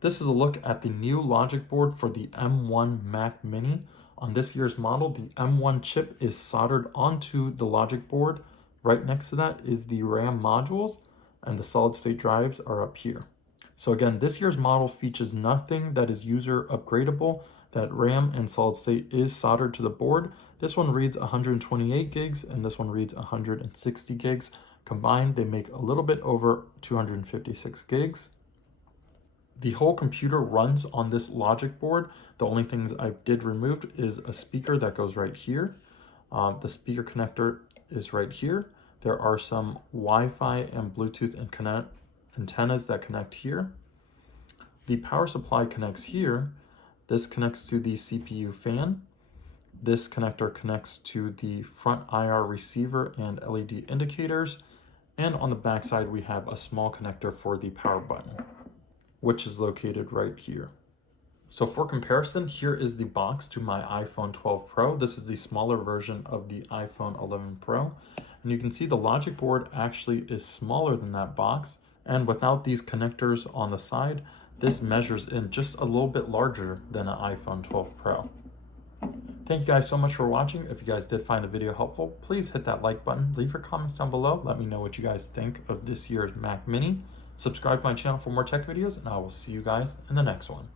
This is a look at the new logic board for the M1 Mac Mini. On this year's model, the M1 chip is soldered onto the logic board. Right next to that is the RAM modules, and the solid state drives are up here. So again, this year's model features nothing that is user upgradable. That RAM and solid state is soldered to the board. This one reads 128 gigs and this one reads 160 gigs. Combined, they make a little bit over 256 gigs. The whole computer runs on this logic board. The only things I did remove is a speaker that goes right here. The speaker connector is right here. There are some Wi-Fi and Bluetooth and antennas that connect here. The power supply connects here. This connects to the CPU fan. This connector connects to the front IR receiver and LED indicators. And on the back side, we have a small connector for the power button, which is located right here. So for comparison, here is the box to my iPhone 12 Pro. This is the smaller version of the iPhone 11 Pro. And you can see the logic board actually is smaller than that box. And without these connectors on the side, this measures in just a little bit larger than an iPhone 12 Pro. Thank you guys so much for watching. If you guys did find the video helpful, please hit that like button. Leave your comments down below. Let me know what you guys think of this year's Mac Mini. Subscribe to my channel for more tech videos, and I will see you guys in the next one.